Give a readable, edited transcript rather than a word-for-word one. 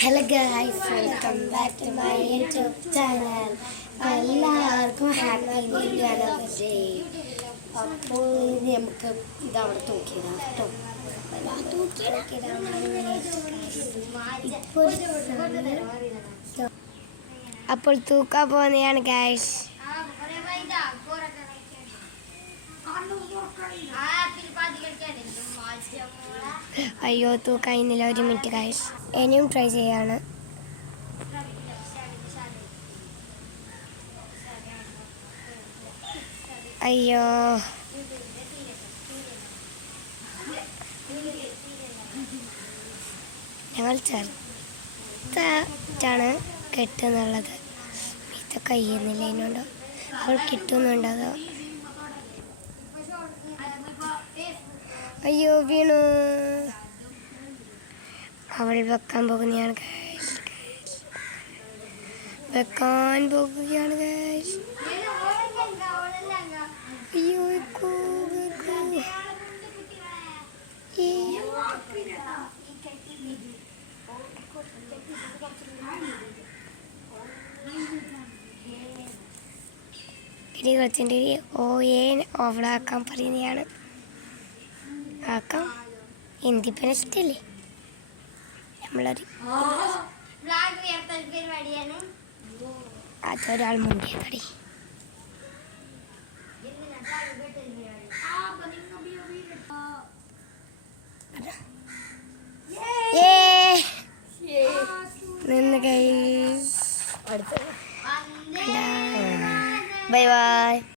Hello guys, welcome back to my YouTube channel. എല്ലാവർക്കും happy new year day. അപ്പോൾ നമുക്ക് ഇതവിടെ തൂക്കിയിടാം കേട്ടോ. അപ്പോൾ തൂക്കാൻ പോകുന്നതാണ് ഗൈസ്. അയ്യോ, തൂക്കായിന്നില്ല. ഒരു മിനിറ്റ് ഗൈസ്, ഇനിയും ട്രൈ ചെയ്യാണ്. അയ്യോ, ഞങ്ങൾ ചേർത്താണ് കെട്ടുന്നുള്ളത്. മീത്ത കഴിയുന്നില്ല. ഇതിനോട് അവൾ കിട്ടുന്നുണ്ടോ? അയ്യോ, വീണു. അവൾ വെക്കാൻ പോകുകയാണ് ഗൈസ്. വെക്കാൻ പോകുകയാണ് ഗൈസ്. അയ്യോ, വെക്കൂ. ഇടി കുറച്ചിൻ്റെ ഓവളാക്കാൻ പറയുന്നതാണ്. ആക്കാം. എന്തിപ്പനെ നമ്മളൊരു അതൊരാൾ മുണ്ടിയ കടി.